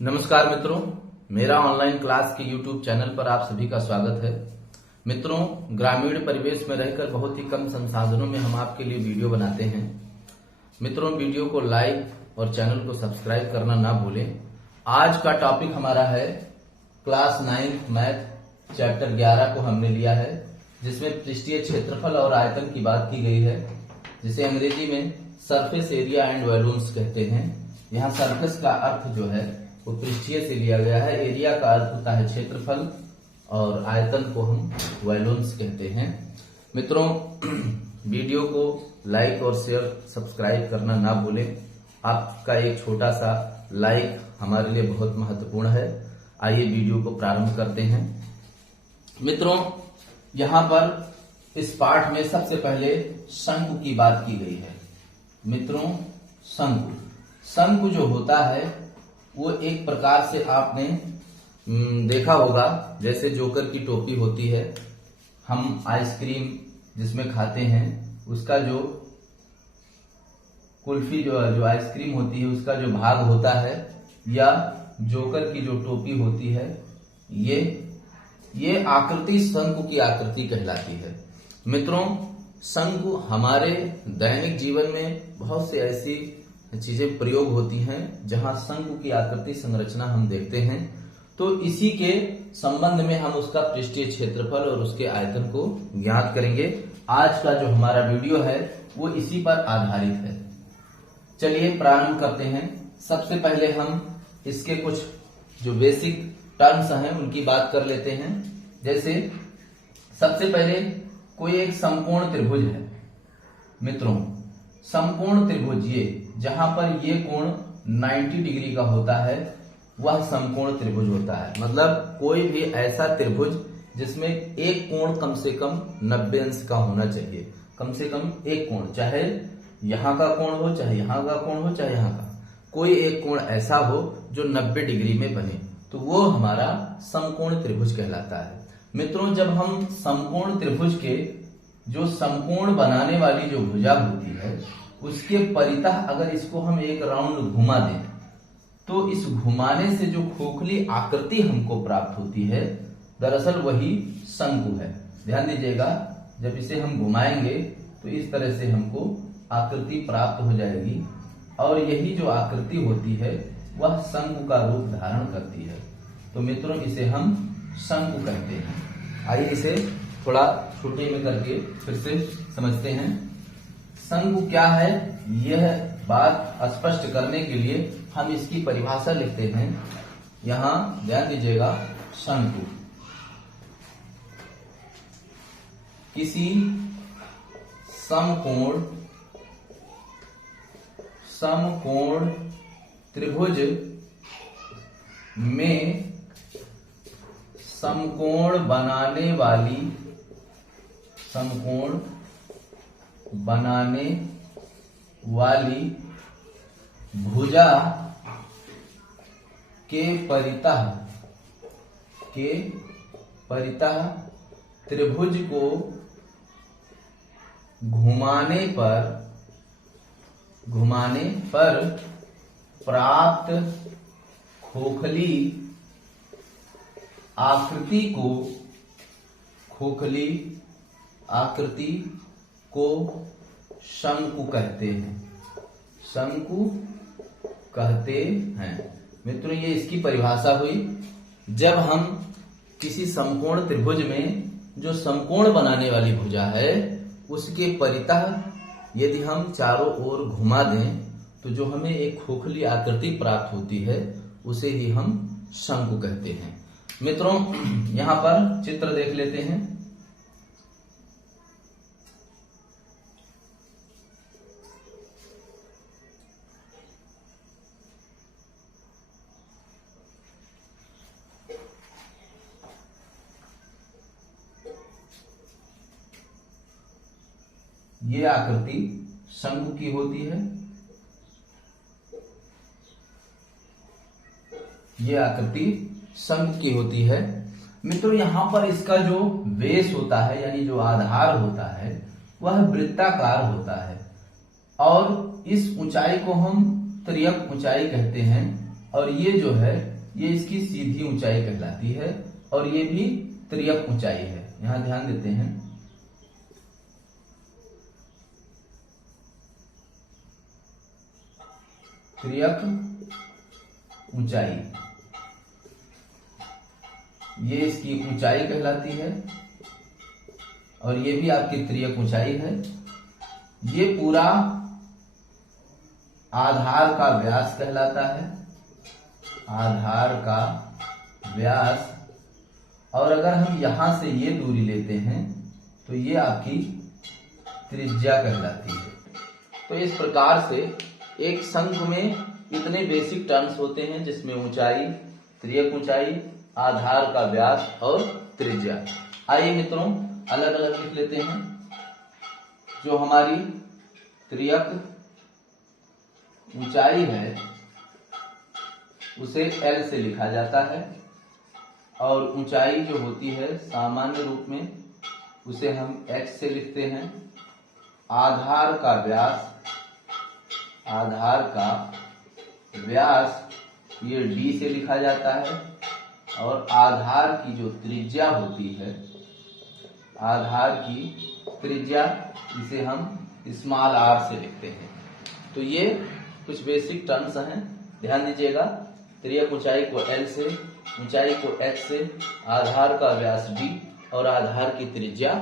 नमस्कार मित्रों, मेरा ऑनलाइन क्लास के YouTube चैनल पर आप सभी का स्वागत है। मित्रों, ग्रामीण परिवेश में रहकर बहुत ही कम संसाधनों में हम आपके लिए वीडियो बनाते हैं। मित्रों, वीडियो को लाइक और चैनल को सब्सक्राइब करना ना भूलें। आज का टॉपिक हमारा है क्लास 9 मैथ चैप्टर 11 को हमने लिया है, जिसमें पृष्ठीय क्षेत्रफल और आयतन की बात की गई है, जिसे अंग्रेजी में सरफेस एरिया एंड वॉल्यूम्स कहते हैं। यहाँ सरफेस का अर्थ जो है वो पृष्ठीय से लिया गया है, एरिया का अर्थ होता है क्षेत्रफल और आयतन को हम वॉल्यूम्स कहते हैं। मित्रों, वीडियो को लाइक और शेयर सब्सक्राइब करना ना भूलें। आपका एक छोटा सा लाइक हमारे लिए बहुत महत्वपूर्ण है। आइए वीडियो को प्रारंभ करते हैं। मित्रों, यहाँ पर इस पाठ में सबसे पहले शंकु की बात की गई है। मित्रों, शंकु जो होता है वो एक प्रकार से आपने देखा होगा, जैसे जोकर की टोपी होती है। हम आइसक्रीम जिसमें खाते हैं उसका जो कुल्फी जो आइसक्रीम होती है उसका जो भाग होता है, या जोकर की जो टोपी होती है, ये आकृति शंकु की आकृति कहलाती है। मित्रों, शंकु हमारे दैनिक जीवन में बहुत से ऐसी चीजें प्रयोग होती हैं जहां शंकु की आकृति संरचना हम देखते हैं। तो इसी के संबंध में हम उसका पृष्ठीय क्षेत्रफल और उसके आयतन को ज्ञात करेंगे। आज का जो हमारा वीडियो है वो इसी पर आधारित है। चलिए प्रारंभ करते हैं। सबसे पहले हम इसके कुछ जो बेसिक टर्म्स हैं उनकी बात कर लेते हैं। जैसे सबसे पहले कोई एक समकोण त्रिभुज है। मित्रों, समकोण त्रिभुज ये जहां पर ये कोण 90 डिग्री का होता है वह समकोण त्रिभुज होता है। मतलब कोई भी ऐसा त्रिभुज जिसमें एक कोण कम से कम 90 अंश का होना चाहिए। कम से कम एक कोण, चाहे यहाँ का कोण हो, चाहे यहाँ का कोण हो, चाहे यहाँ का, कोई एक कोण ऐसा हो जो 90 डिग्री में बने, तो वो हमारा समकोण त्रिभुज कहलाता है। मित्रों, जब हम समकोण त्रिभुज के जो समकोण बनाने वाली जो भुजा होती है उसके परितः अगर इसको हम एक राउंड घुमा दें तो इस घुमाने से जो खोखली आकृति हमको प्राप्त होती है, दरअसल वही शंकु है। ध्यान दीजिएगा, जब इसे हम घुमाएंगे तो इस तरह से हमको आकृति प्राप्त हो जाएगी और यही जो आकृति होती है वह शंकु का रूप धारण करती है। तो मित्रों, इसे हम शंकु कहते हैं। आइए इसे थोड़ा छोटे में करके फिर से समझते हैं। शंकु क्या है, यह बात स्पष्ट करने के लिए हम इसकी परिभाषा लिखते हैं। यहां ध्यान दीजिएगा, शंकु किसी समकोण त्रिभुज में समकोण बनाने वाली भुजा के परितः त्रिभुज को घुमाने पर प्राप्त खोखली आकृति को शंकु कहते हैं। मित्रों, ये इसकी परिभाषा हुई। जब हम किसी समकोण त्रिभुज में जो समकोण बनाने वाली भुजा है उसके परितः यदि हम चारों ओर घुमा दें तो जो हमें एक खोखली आकृति प्राप्त होती है उसे ही हम शंकु कहते हैं। मित्रों, यहाँ पर चित्र देख लेते हैं। ये आकृति शंकु की होती है। ये आकृति शंकु की होती है। मित्रों, यहाँ पर इसका जो बेस होता है यानी जो आधार होता है वह वृत्ताकार होता है और इस ऊंचाई को हम त्रियक ऊंचाई कहते हैं और ये जो है ये इसकी सीधी ऊंचाई कहलाती है, और ये भी तिर्यक ऊंचाई है। यहां ध्यान देते हैं, तिर्यक ऊंचाई, ये इसकी ऊंचाई कहलाती है, और ये भी आपकी तिर्यक ऊंचाई है। ये पूरा आधार का व्यास कहलाता है, आधार का व्यास। और अगर हम यहां से ये दूरी लेते हैं तो ये आपकी त्रिज्या कहलाती है। तो इस प्रकार से एक शंकु में इतने बेसिक टर्म्स होते हैं, जिसमें ऊंचाई, तिर्यक ऊंचाई, आधार का व्यास और त्रिज्या। आइए मित्रों अलग अलग लिख लेते हैं। जो हमारी तिर्यक ऊंचाई है उसे L से लिखा जाता है, और ऊंचाई जो होती है सामान्य रूप में उसे हम x से लिखते हैं। आधार का व्यास, आधार का व्यास ये d से लिखा जाता है, और आधार की जो त्रिज्या होती है, आधार की त्रिज्या इसे हम स्मॉल r से लिखते हैं। तो ये कुछ बेसिक टर्म्स हैं, ध्यान दीजिएगा। तिर्यक ऊंचाई को L से, ऊंचाई को h से, आधार का व्यास d और आधार की त्रिज्या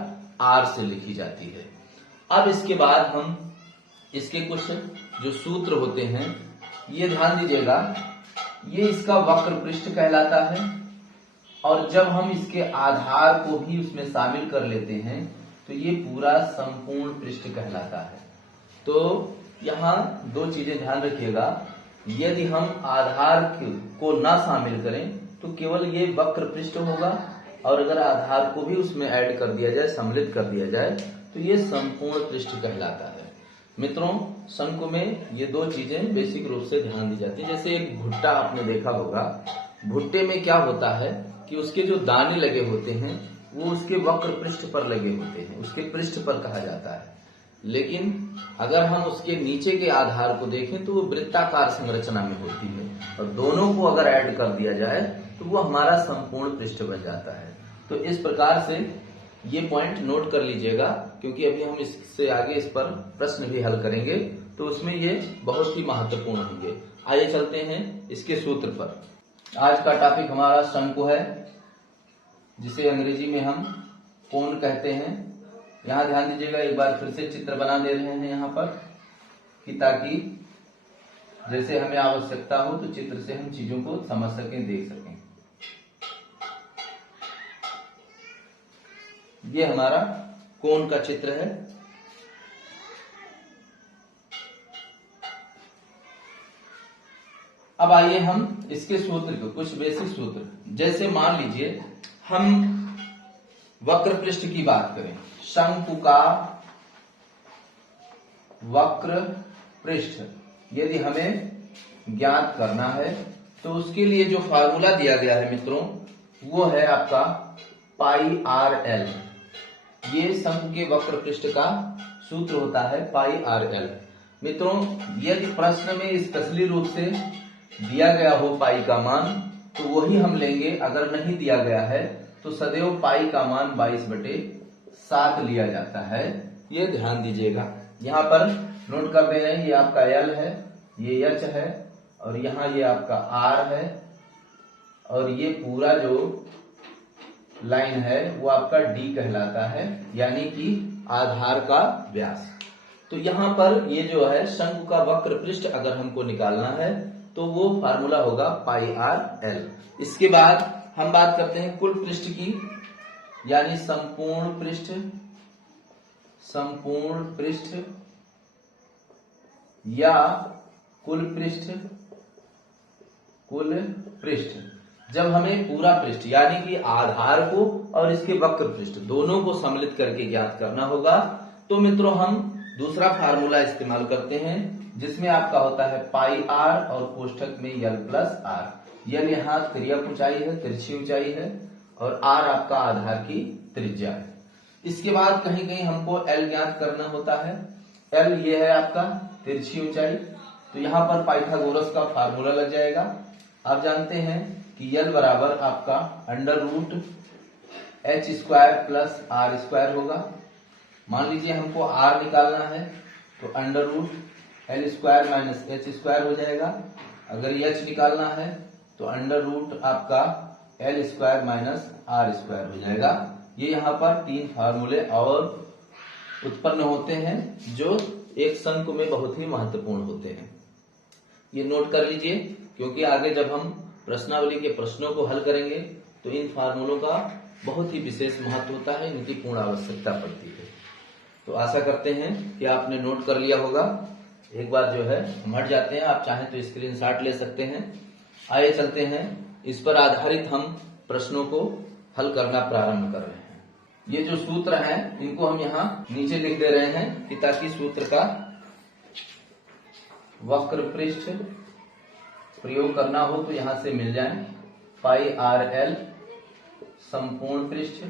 r से लिखी जाती है। अब इसके बाद हम इसके कुछ जो सूत्र होते हैं ये ध्यान दीजिएगा। ये इसका वक्र पृष्ठ कहलाता है, और जब हम इसके आधार को भी उसमें शामिल कर लेते हैं तो ये पूरा संपूर्ण पृष्ठ कहलाता है। तो यहाँ दो चीजें ध्यान रखिएगा। यदि हम आधार को ना शामिल करें तो केवल ये वक्र पृष्ठ होगा, और अगर आधार को भी उसमें ऐड कर दिया जाए, सम्मिलित कर दिया जाए, तो ये संपूर्ण पृष्ठ कहलाता है। मित्रों शंकु में ये दो चीजें बेसिक रूप से ध्यान दी जाती है। जैसे एक भुट्टा आपने देखा होगा, भुट्टे में क्या होता है कि उसके जो दाने लगे होते हैं वो उसके वक्र पृष्ठ पर लगे होते हैं, उसके पृष्ठ पर कहा जाता है। लेकिन अगर हम उसके नीचे के आधार को देखें तो वो वृत्ताकार संरचना में होती है, और दोनों को अगर ऐड कर दिया जाए तो वो हमारा संपूर्ण पृष्ठ बन जाता है। तो इस प्रकार से ये पॉइंट नोट कर लीजिएगा, क्योंकि अभी हम इससे आगे इस पर प्रश्न भी हल करेंगे, तो उसमें ये बहुत ही महत्वपूर्ण होंगे। आइए चलते हैं इसके सूत्र पर। आज का टॉपिक हमारा शंकु है, जिसे अंग्रेजी में हम कोन कहते हैं। यहाँ ध्यान दीजिएगा, एक बार फिर से चित्र बना दे रहे हैं यहाँ पर, कि ताकि जैसे हमें आवश्यकता हो तो चित्र से हम चीजों को समझ सकें, देख सकें। ये हमारा कोन का चित्र है। अब आइए हम इसके सूत्र को, कुछ बेसिक सूत्र, जैसे मान लीजिए हम वक्र पृष्ठ की बात करें, शंकु का वक्र पृष्ठ यदि हमें ज्ञात करना है तो उसके लिए जो फार्मूला दिया गया है मित्रों, वो है आपका पाई आर एल। ये शंकु के वक्र पृष्ठ का सूत्र होता है पाई आर एल। मित्रों यदि प्रश्न में स्पेशली रूप से दिया गया हो पाई का मान तो वही हम लेंगे, अगर नहीं दिया गया है तो सदैव पाई का मान 22/7 लिया जाता है। ये ध्यान दीजिएगा। यहाँ पर नोट कर दे रहे हैं, ये आपका एल है, ये एच है, और यहाँ ये आपका आर है, और ये पूरा जो लाइन है वो आपका डी कहलाता है, यानी कि आधार का व्यास। तो यहाँ पर ये जो है शंकु का वक्र पृष्ठ अगर हमको निकालना है तो वो फार्मूला होगा पाई आर एल। इसके बाद हम बात करते हैं कुल पृष्ठ की, यानी संपूर्ण पृष्ठ, संपूर्ण पृष्ठ या कुल पृष्ठ, कुल पृष्ठ। जब हमें पूरा पृष्ठ यानी कि आधार को और इसके वक्र पृष्ठ दोनों को सम्मिलित करके ज्ञात करना होगा, तो मित्रों हम दूसरा फार्मूला इस्तेमाल करते हैं, जिसमें आपका होता है पाई आर और कोष्ठक में यल प्लस आर। यल यहाँ तिर्यक ऊंचाई है, तिरछी ऊंचाई है, और आर आपका आधार की त्रिज्या है। इसके बाद कहीं कहीं हमको एल ज्ञात करना होता है। एल ये है आपका तिरछी ऊंचाई, तो यहाँ पर पाइथागोरस का फार्मूला लग जाएगा। आप जानते हैं कि यल बराबर आपका under root H square plus R square होगा। मान लीजिए हमको आर निकालना है तो under root L square minus H square हो जाएगा। अगर एच निकालना है तो अंडर रूट आपका L square minus R square हो जाएगा। ये यहाँ पर तीन फार्मूले और उत्पन्न होते हैं जो एक शंकु में बहुत ही महत्वपूर्ण होते हैं। ये नोट कर लीजिए, क्योंकि आगे जब हम प्रश्नावली के प्रश्नों को हल करेंगे तो इन फार्मूलों का बहुत ही विशेष महत्व होता है, इनकी पूर्ण आवश्यकता पड़ती है। तो आशा करते हैं कि आपने नोट कर लिया होगा। एक बार जो है हम हट जाते हैं, आप चाहें तो स्क्रीनशॉट ले सकते हैं। आइए चलते हैं, इस पर आधारित हम प्रश्नों को हल करना प्रारंभ कर रहे हैं। ये जो सूत्र हैं इनको हम यहाँ नीचे लिख दे रहे हैं कि ताकि सूत्र का वक्र पृष्ठ प्रयोग करना हो तो यहां से मिल जाए। पाई आर एल संपूर्ण पृष्ठ।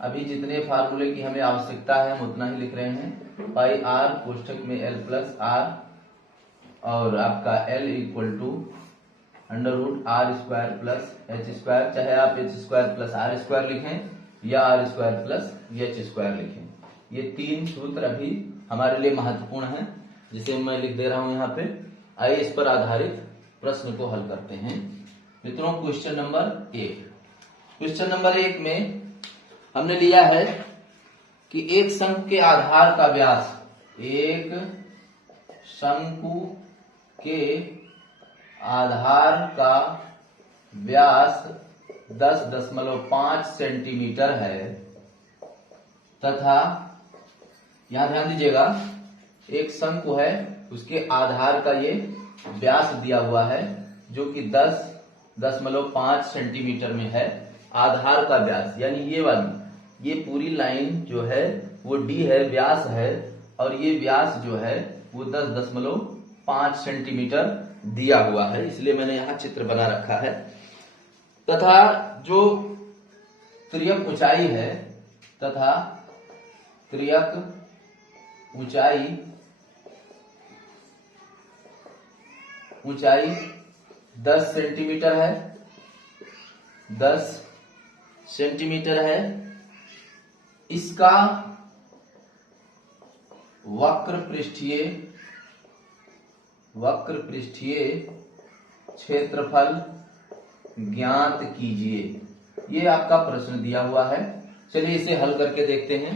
अभी जितने फार्मूले की हमें आवश्यकता है हम उतना ही लिख रहे हैं। पाई आर कोष्ठक में एल प्लस आर और आपका L equal to under root R square plus H square, चाहे आप H square plus R square लिखें या R square plus H square लिखें। ये तीन सूत्र अभी हमारे लिए महत्वपूर्ण हैं, जिसे मैं लिख दे रहा हूं यहाँ पे। आइए इस पर आधारित प्रश्न को हल करते हैं। मित्रों, क्वेश्चन नंबर 1। क्वेश्चन नंबर 1 में हमने लिया है कि एक शंकु के आधार का व्यास, एक शंकु के आधार का व्यास 10.5 सेंटीमीटर है तथा यहां ध्यान दीजिएगा, एक शंकु है उसके आधार का ये व्यास दिया हुआ है जो कि 10.5 सेंटीमीटर में है। आधार का व्यास यानी ये वाली, ये पूरी लाइन जो है वो डी है, व्यास है, और ये व्यास जो है वो 10.5 सेंटीमीटर दिया हुआ है, इसलिए मैंने यहां चित्र बना रखा है। तथा जो त्रियक ऊंचाई है, तथा त्रियक ऊंचाई 10 सेंटीमीटर है, 10 सेंटीमीटर है। इसका वक्र पृष्ठीय क्षेत्रफल ज्ञात कीजिए। ये आपका प्रश्न दिया हुआ है। चलिए इसे हल करके देखते हैं।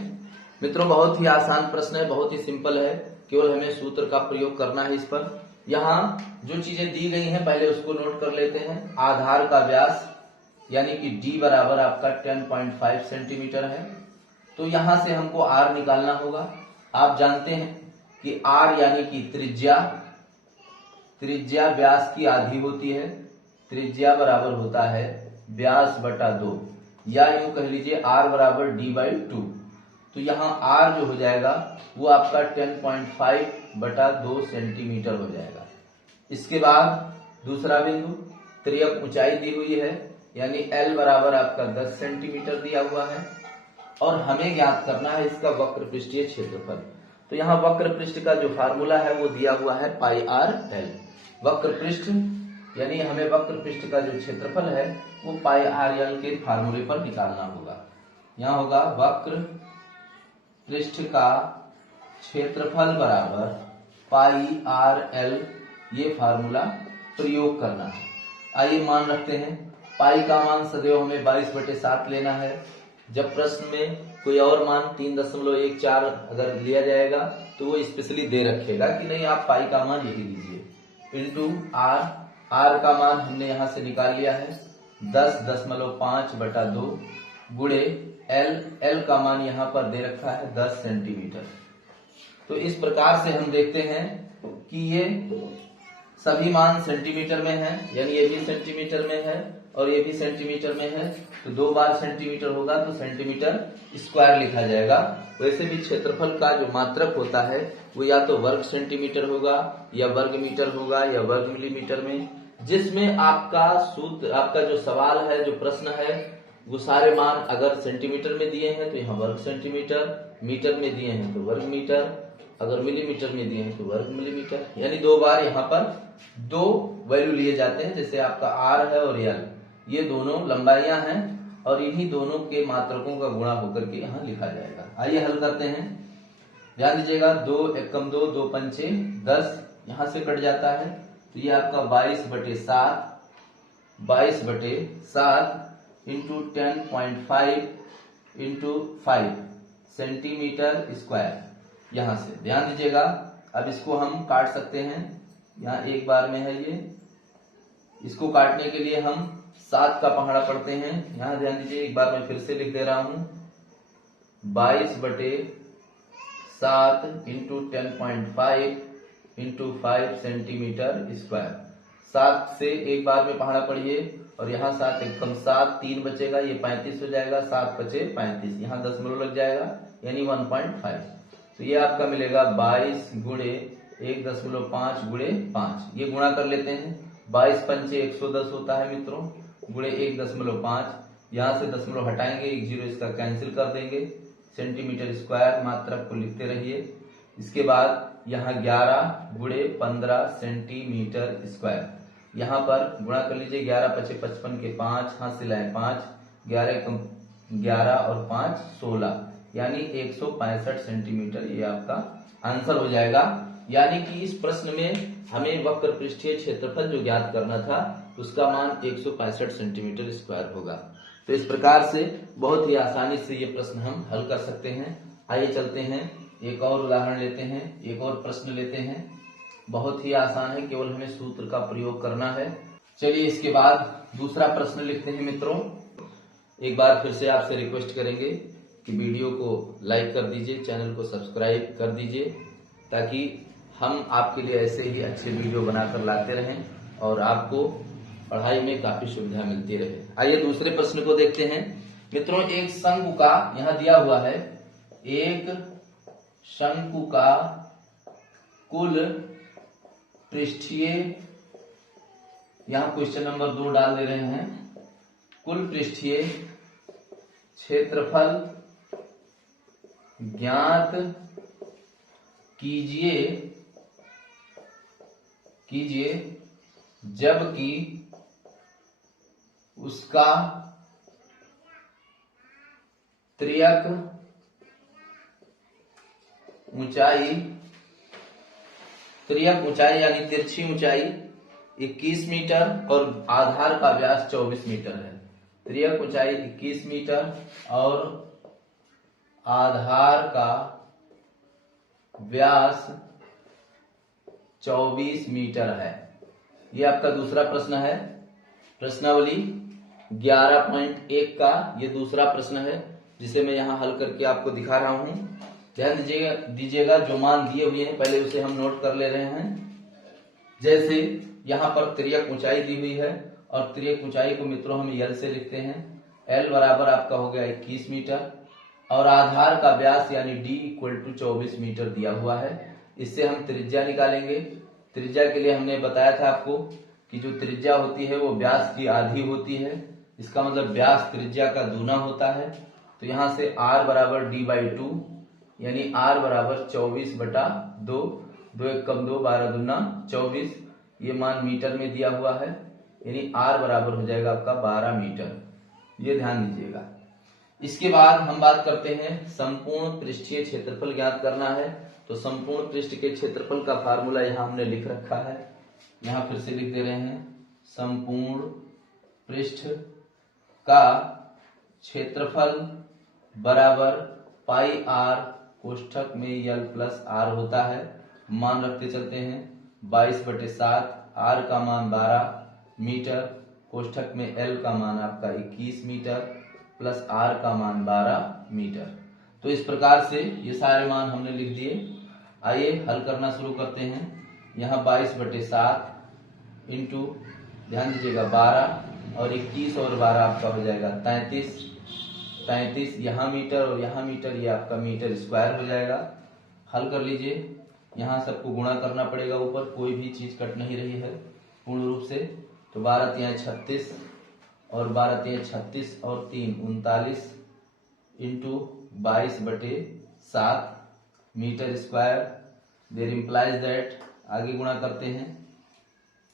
मित्रों, बहुत ही आसान प्रश्न है, बहुत ही सिंपल है, केवल हमें सूत्र का प्रयोग करना है इस पर। यहाँ जो चीजें दी गई हैं पहले उसको नोट कर लेते हैं। आधार का व्यास यानी कि d बराबर आपका 10.5 सेंटीमीटर है, तो यहां से हमको r निकालना होगा। आप जानते हैं कि r यानी कि त्रिज्या व्यास की आधी होती है। त्रिज्या बराबर होता है व्यास बटा 2, या यूं कह लीजिए r बराबर d/2। तो यहाँ r जो हो जाएगा वो आपका 10.5 बटा 2 सेंटीमीटर हो जाएगा। इसके बाद दूसरा बिंदु, त्रियक ऊंचाई दी हुई है यानी l बराबर आपका 10 सेंटीमीटर दिया हुआ है, और हमें ज्ञात करना है इसका वक्र पृष्ठीय क्षेत्रफल। तो यहाँ वक्र पृष्ठ का जो फार्मूला है वो दिया हुआ है पाई आर एल। वक्र पृष्ठ यानी हमें वक्र पृष्ठ का जो क्षेत्रफल है वो पाई आर एल के फार्मूले पर निकालना होगा। यहाँ होगा वक्र पृष्ठ का क्षेत्रफल बराबर पाई आर एल, ये फार्मूला प्रयोग करना है। आइए मान रखते हैं, पाई का मान सदैव हमें 22/7 लेना है। जब प्रश्न में कोई और मान 3.14 अगर लिया जाएगा तो वो स्पेशली दे रखेगा कि नहीं आप पाई का मान यही लीजिए। इंटू आर, आर का मान हमने यहां से निकाल लिया है 10.5 बटा 2 गुणे एल, एल का मान यहां पर दे रखा है 10 सेंटीमीटर। तो इस प्रकार से हम देखते हैं कि ये सभी मान सेंटीमीटर में है, यानी ये भी सेंटीमीटर में है और ये भी सेंटीमीटर में है, तो 2 बार सेंटीमीटर होगा तो सेंटीमीटर स्क्वायर लिखा जाएगा। वैसे भी क्षेत्रफल का जो मात्रक होता है वो या तो वर्ग सेंटीमीटर होगा या वर्ग मीटर होगा या वर्ग मिलीमीटर में, जिसमें आपका सूत्र, आपका जो सवाल है, जो प्रश्न है, वो सारे मान अगर सेंटीमीटर में दिए हैं तो यहाँ वर्ग सेंटीमीटर, मीटर में दिए हैं तो वर्ग मीटर, अगर मिलीमीटर में दिए हैं तो वर्ग मिलीमीटर, यानी 2 बार यहाँ पर 2 वैल्यू लिए जाते हैं। जैसे आपका आर है और एल, ये दोनों लंबाइयां हैं और इन्हीं दोनों के मात्रकों का गुणा होकर के यहाँ लिखा जाएगा। आइए हल करते हैं। ध्यान दीजिएगा, 2 एकम 2, 2 पंचे 10, यहां से कट जाता है तो ये आपका 22/7 इंटू 10.5 इंटू 5 सेंटीमीटर स्क्वायर। यहां से ध्यान दीजिएगा, अब इसको हम काट सकते हैं। यहाँ एक बार में है ये, इसको काटने के लिए हम 7 का पहाड़ा पढ़ते हैं। यहाँ ध्यान दीजिए, एक बार मैं फिर से लिख दे रहा हूं, 22/7 इंटू 10.5 इंटू 5 सेंटीमीटर स्क्वायर। 7 से एक बार में पहाड़ा पढ़िए और यहाँ 7 एकम 7, 3 बचेगा, ये 35 हो जाएगा, 7 बचे 35, यहाँ दशमलव लग जाएगा यानी 1.5। तो ये आपका मिलेगा 22 गुणे 1.5 गुणे 5। ये गुणा कर लेते हैं, 22 पंचे 110 होता है मित्रों, गुणे 1.5। यहाँ से दशमलव हटाएंगे, 1 0 इसका कैंसिल कर देंगे, सेंटीमीटर स्क्वायर मात्रक को लिखते रहिए। इसके बाद यहाँ 11 गुणे 15 सेंटीमीटर स्क्वायर। यहाँ पर गुणा कर लीजिए, 11 पचे 55 के 5, हाथ से लाए 5, 11 और 5 16, यानी 165 सेंटीमीटर ये आपका आंसर हो जाएगा। यानी कि इस प्रश्न में हमें वक्र पृष्ठीय क्षेत्रफल जो ज्ञात करना था उसका मान 165 सेंटीमीटर स्क्वायर होगा। तो इस प्रकार से बहुत ही आसानी से ये प्रश्न हम हल कर सकते हैं। आइए चलते हैं, एक और उदाहरण लेते हैं, एक और प्रश्न लेते हैं। बहुत ही आसान है, केवल हमें सूत्र का प्रयोग करना है। चलिए इसके बाद दूसरा प्रश्न लिखते हैं मित्रों। एक बार फिर से आपसे रिक्वेस्ट करेंगे कि वीडियो को लाइक कर दीजिए, चैनल को सब्सक्राइब कर दीजिए, ताकि हम आपके लिए ऐसे ही अच्छे वीडियो बनाकर लाते रहें और आपको पढ़ाई में काफी सुविधा मिलती रहे। आइए दूसरे प्रश्न को देखते हैं मित्रों। एक शंकु का, यहाँ दिया हुआ है, एक शंकु का कुल पृष्ठीय, यहाँ क्वेश्चन नंबर 2 डाल दे रहे हैं, कुल पृष्ठीय क्षेत्रफल ज्ञात कीजिए जबकि उसका त्रियक ऊंचाई यानी तिरछी ऊंचाई 21 मीटर और आधार का व्यास 24 मीटर है। त्रियक ऊंचाई 21 मीटर और आधार का व्यास 24 मीटर है। ये आपका दूसरा प्रश्न है। प्रश्नावली 11.1 का ये दूसरा प्रश्न है, जिसे मैं यहाँ हल करके आपको दिखा रहा हूं। ध्यान दीजिएगा, जो मान दिए हुए हैं पहले उसे हम नोट कर ले रहे हैं। जैसे यहाँ पर त्रियक ऊंचाई दी हुई है और त्रियक ऊंचाई को मित्रों हम यल से लिखते हैं। L बराबर आपका हो गया 21 मीटर और आधार का व्यास यानी D = 24 मीटर दिया हुआ है। इससे हम त्रिज्या निकालेंगे। त्रिज्या के लिए हमने बताया था आपको कि जो त्रिज्या होती है वो व्यास की आधी होती है। इसका मतलब व्यास त्रिज्या का दूना होता है। तो यहाँ से R बराबर D/2 यानी R बराबर 24/2, 2 एकम 2, 12 दूना 24, ये मान मीटर में दिया हुआ है, यानी R बराबर हो जाएगा आपका 12 मीटर। ये ध्यान दीजिएगा। इसके बाद हम बात करते हैं संपूर्ण पृष्ठीय क्षेत्रफल ज्ञात करना है। तो संपूर्ण पृष्ठ के क्षेत्रफल का फार्मूला यहाँ हमने लिख रखा है, यहाँ फिर से लिख दे रहे हैं। संपूर्ण पृष्ठ का क्षेत्रफल बराबर पाई r कोष्ठक में L + R होता है। मान रखते चलते हैं, 22/7, R का मान 12 मीटर, कोष्ठक में L का मान आपका 21 मीटर प्लस R का मान 12 मीटर। तो इस प्रकार से ये सारे मान हमने लिख दिए। आइए हल करना शुरू करते हैं। यहाँ 22/7 इंटू, ध्यान दीजिएगा, 12 और 21 और 12 आपका हो जाएगा 33, यहाँ मीटर और यहाँ मीटर, ये आपका मीटर स्क्वायर हो जाएगा। हल कर लीजिए, यहाँ सबको गुणा करना पड़ेगा, ऊपर कोई भी चीज कट नहीं रही है पूर्ण रूप से। तो 12 × 36 और 12 × 36 और 3 39 into 22/7 metre square. There implies that, आगे गुणा करते हैं,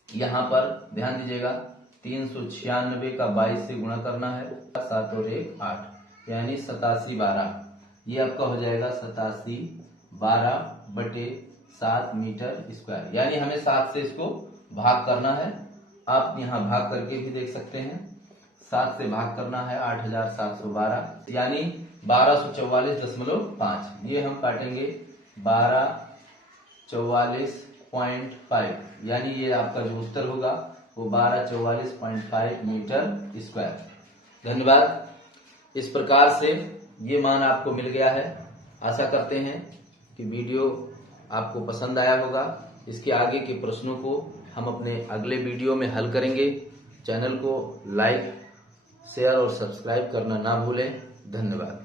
यहाँ पर ध्यान दीजिएगा 396 का 22 से गुणा करना है, 7 और 1 8 यानी 87/12। ये आपका हो जाएगा 87/12/7 मीटर स्क्वायर, यानी हमें 7 से इसको भाग करना है। आप यहाँ भाग करके भी देख सकते हैं। 7 से भाग करना है 8712 यानी 1244.5। ये हम काटेंगे 1244.5 यानी ये आपका जो उत्तर होगा वो 1244.5 मीटर स्क्वायर। धन्यवाद। इस प्रकार से ये मान आपको मिल गया है। आशा करते हैं कि वीडियो आपको पसंद आया होगा। इसके आगे के प्रश्नों को हम अपने अगले वीडियो में हल करेंगे। चैनल को लाइक, शेयर और सब्सक्राइब करना ना भूलें। धन्यवाद।